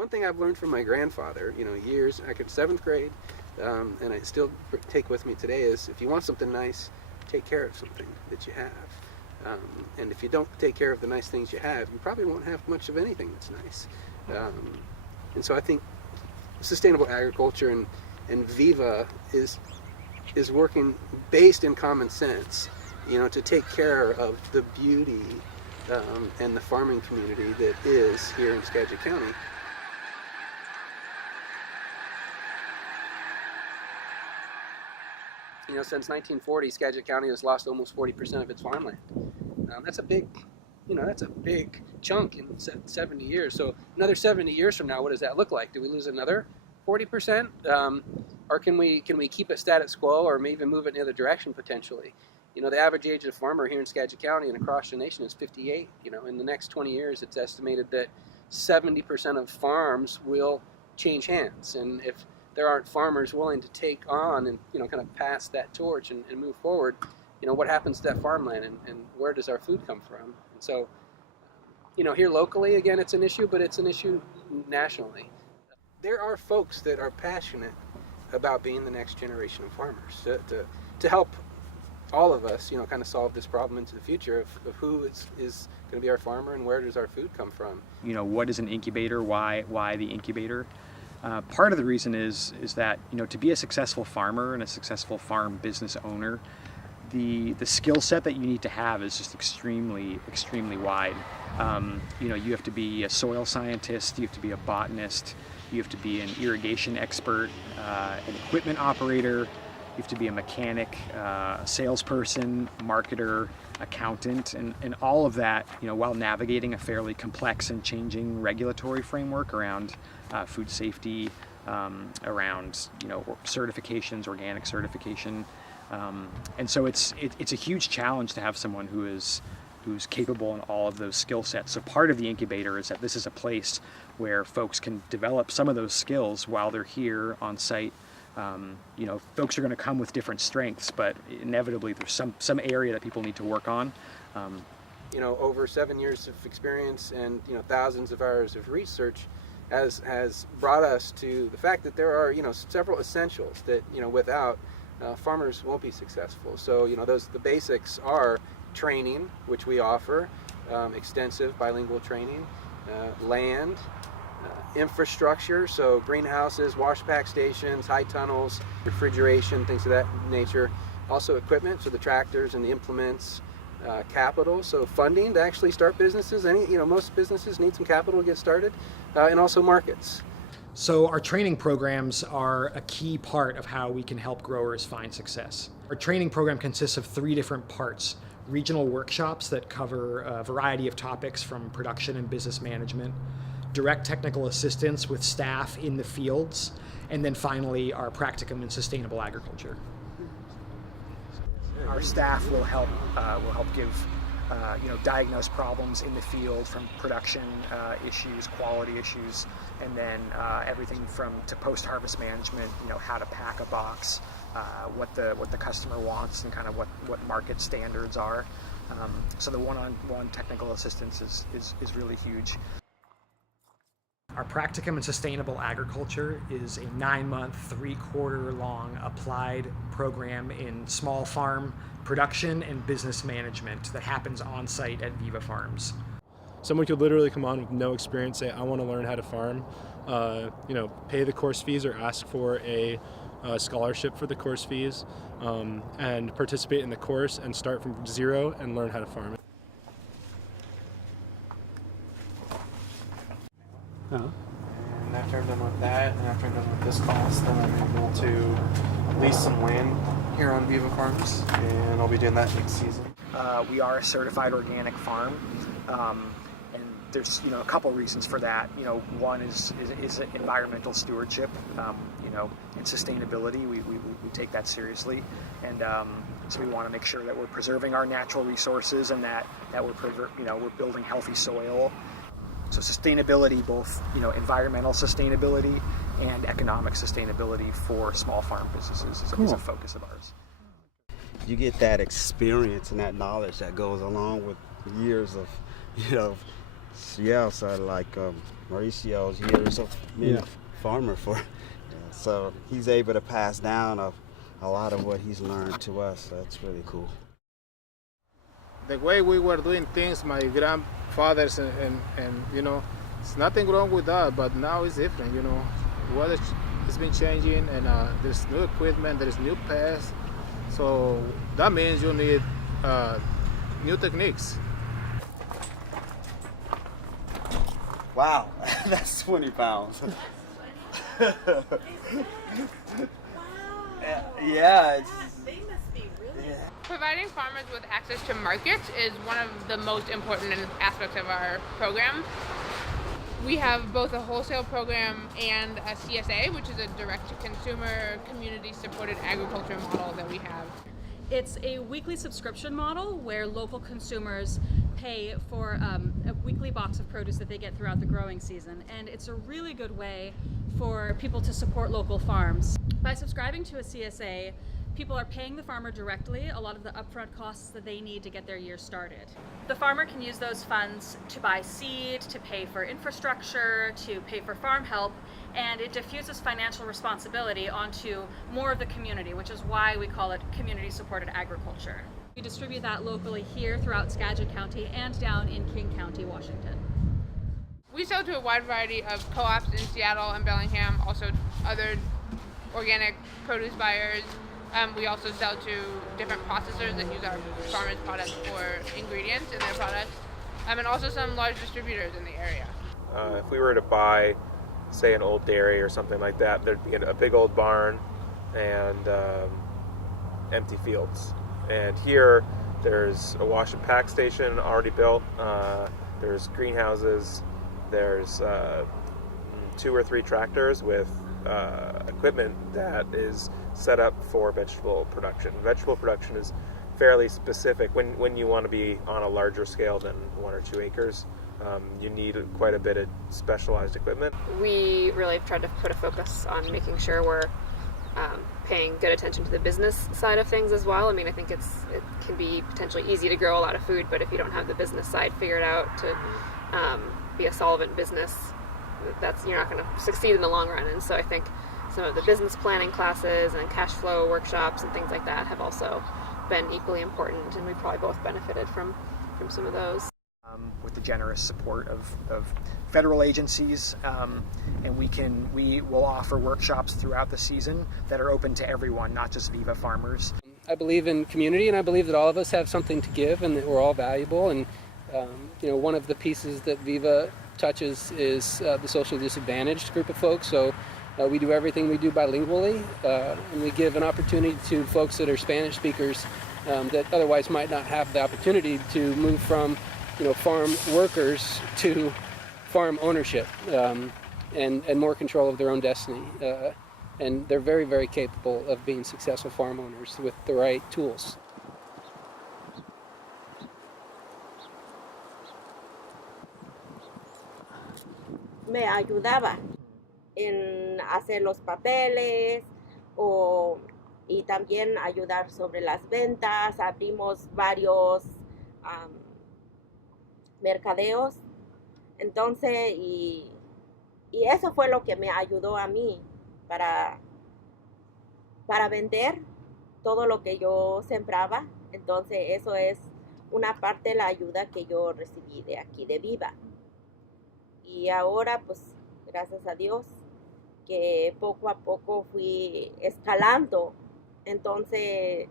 one thing I've learned from my grandfather, years, I could 7th grade, and I still take with me today is if you want something nice, take care of something that you have. And if you don't take care of the nice things you have, you probably won't have much of anything that's nice. And so I think sustainable agriculture and Viva is working based in common sense, to take care of the beauty and the farming community that is here in Skagit County. Since 1940, Skagit County has lost almost 40% of its farmland. That's a big chunk in 70 years. So another 70 years from now, what does that look like? Do we lose another 40%? Or can we keep it status quo, or maybe even move it in the other direction potentially? The average age of a farmer here in Skagit County and across the nation is 58. In the next 20 years, it's estimated that 70% of farms will change hands. And if there aren't farmers willing to take on and kind of pass that torch and move forward, what happens to that farmland, and where does our food come from? And so, here locally, again, it's an issue, but it's an issue nationally. There are folks that are passionate about being the next generation of farmers to help all of us, kind of solve this problem into the future of who is going to be our farmer and where does our food come from. What is an incubator? Why the incubator? Part of the reason is that to be a successful farmer and a successful farm business owner, the skill set that you need to have is just extremely wide. You have to be a soil scientist, you have to be a botanist, you have to be an irrigation expert, an equipment operator, you have to be a mechanic, a salesperson, marketer, accountant, and all of that, while navigating a fairly complex and changing regulatory framework around food safety, around certifications, organic certification, and so it's a huge challenge to have someone who's capable in all of those skill sets. So part of the incubator is that this is a place where folks can develop some of those skills while they're here on site. Folks are going to come with different strengths, but inevitably there's some area that people need to work on. Over 7 years of experience and thousands of hours of research has brought us to the fact that there are several essentials that without farmers won't be successful. So the basics are training, which we offer, extensive bilingual training, land, infrastructure, so greenhouses, wash pack stations, high tunnels, refrigeration, things of that nature. Also equipment, so the tractors and the implements, capital, so funding to actually start businesses. Most businesses need some capital to get started, and also markets. So our training programs are a key part of how we can help growers find success. Our training program consists of 3 different parts: regional workshops that cover a variety of topics from production and business management, direct technical assistance with staff in the fields, and then finally our practicum in sustainable agriculture. Our staff will help give diagnose problems in the field, from production issues, quality issues, and then everything to post-harvest management. How to pack a box, what the customer wants, and kind of what market standards are. So the one-on-one technical assistance is really huge. Our practicum in sustainable agriculture is a 9-month, 3-quarter-long applied program in small farm production and business management that happens on site at Viva Farms. Someone could literally come on with no experience, say, I want to learn how to farm, pay the course fees or ask for a scholarship for the course fees, and participate in the course and start from zero and learn how to farm it. And after I'm done with that, and after I'm done with this cost, then I'm able to lease some land here on Viva Farms, and I'll be doing that next season. We are a certified organic farm, and there's a couple reasons for that. One is environmental stewardship, and sustainability. We take that seriously, and so we want to make sure that we're preserving our natural resources and that we're building healthy soil. So sustainability, both environmental sustainability and economic sustainability for small farm businesses is a focus of ours. You get that experience and that knowledge that goes along with years of, so like Mauricio's years of being a farmer for. So he's able to pass down a lot of what he's learned to us. So that's really cool. The way we were doing things, my grandfathers and you know, it's nothing wrong with that, but now it's different, you know. Weather has been changing, and there's new equipment, there's new pests, so that means you need new techniques. Wow, that's 20 pounds. Yeah, it's, Providing farmers with access to markets is one of the most important aspects of our program. We have both a wholesale program and a CSA, which is a direct-to-consumer, community-supported agriculture model that we have. It's a weekly subscription model where local consumers pay for a weekly box of produce that they get throughout the growing season, and it's a really good way for people to support local farms. By subscribing to a CSA, people are paying the farmer directly a lot of the upfront costs that they need to get their year started. The farmer can use those funds to buy seed, to pay for infrastructure, to pay for farm help, and it diffuses financial responsibility onto more of the community, which is why we call it community-supported agriculture. We distribute that locally here throughout Skagit County and down in King County, Washington. We sell to a wide variety of co-ops in Seattle and Bellingham, also other organic produce buyers. We also sell to different processors that use our farmers' products for ingredients in their products, and also some large distributors in the area. If we were to buy, say, an old dairy or something like that, there'd be a big old barn and empty fields. And here, there's a wash and pack station already built. There's greenhouses. There's 2 or 3 tractors with equipment that is set up for vegetable production. Vegetable production is fairly specific. When you want to be on a larger scale than 1 or 2 acres, you need quite a bit of specialized equipment. We really have tried to put a focus on making sure we're paying good attention to the business side of things as well. I mean, I think it can be potentially easy to grow a lot of food, but if you don't have the business side figured out to be a solvent business, you're not going to succeed in the long run. And so I think some of the business planning classes and cash flow workshops and things like that have also been equally important, and we probably both benefited from some of those. With the generous support of federal agencies, and we will offer workshops throughout the season that are open to everyone, not just Viva farmers. I believe in community, and I believe that all of us have something to give, and that we're all valuable. And one of the pieces that Viva touches is the socially disadvantaged group of folks. So we do everything we do bilingually, and we give an opportunity to folks that are Spanish speakers that otherwise might not have the opportunity to move from farm workers to farm ownership and more control of their own destiny. And they're very, very capable of being successful farm owners with the right tools. Me ayudaba en hacer los papeles y también ayudar sobre las ventas. Abrimos varios mercadeos, entonces y eso fue lo que me ayudó a mí para vender todo lo que yo sembraba. Entonces eso es una parte de la ayuda que yo recibí de aquí de Viva. Y ahora, pues, gracias a Dios, que poco a poco fui escalando. Entonces,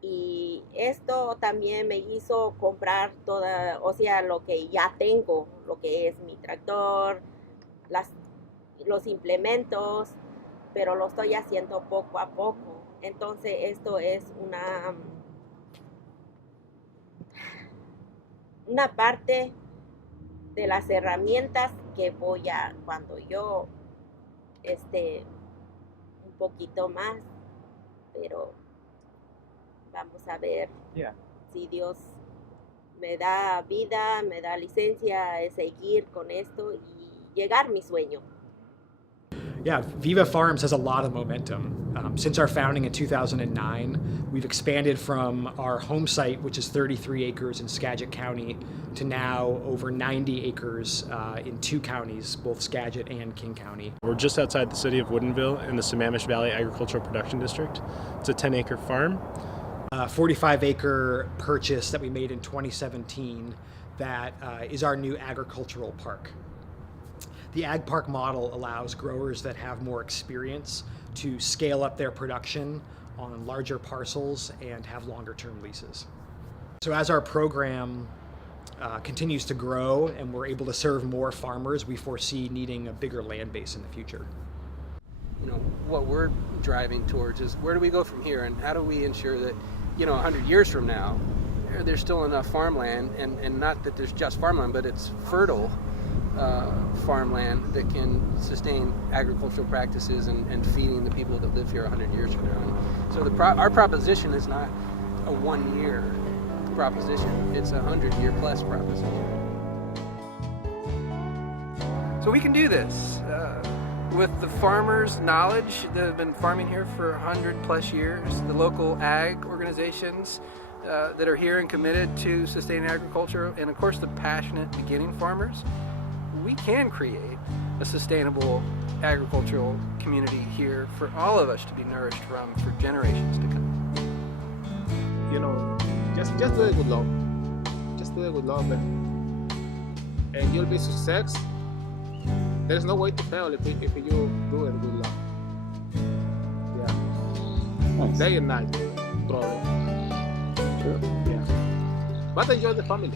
y esto también me hizo comprar lo que ya tengo, lo que es mi tractor, los implementos, pero lo estoy haciendo poco a poco. Entonces, esto es una parte de las herramientas que voy a, cuando yo un poquito más, pero vamos a ver si Dios me da vida, me da licencia de seguir con esto y llegar a mi sueño. Yeah, Viva Farms has a lot of momentum. Since our founding in 2009, we've expanded from our home site, which is 33 acres in Skagit County, to now over 90 acres in 2 counties, both Skagit and King County. We're just outside the city of Woodinville in the Sammamish Valley Agricultural Production District. It's a 10-acre farm. 45-acre purchase that we made in 2017 that is our new agricultural park. The Ag Park model allows growers that have more experience to scale up their production on larger parcels and have longer-term leases. So as our program continues to grow and we're able to serve more farmers, we foresee needing a bigger land base in the future. You know, what we're driving towards is where do we go from here, and how do we ensure that, you know, 100 years from now, there's still enough farmland, and not that there's just farmland, but it's fertile farmland that can sustain agricultural practices and feeding the people that live here 100 years from now. And so our proposition is not a 1-year proposition, it's a 100-year plus proposition. So we can do this with the farmers' knowledge that have been farming here for 100 plus years, the local ag organizations that are here and committed to sustaining agriculture, and of course the passionate beginning farmers. We can create a sustainable agricultural community here for all of us to be nourished from for generations to come. You know, just do it with love. Just do it with love, and you'll be success. There's no way to fail if you do it with love. Yeah. Nice. Day and night, probably. Sure. Yeah. But enjoy the family.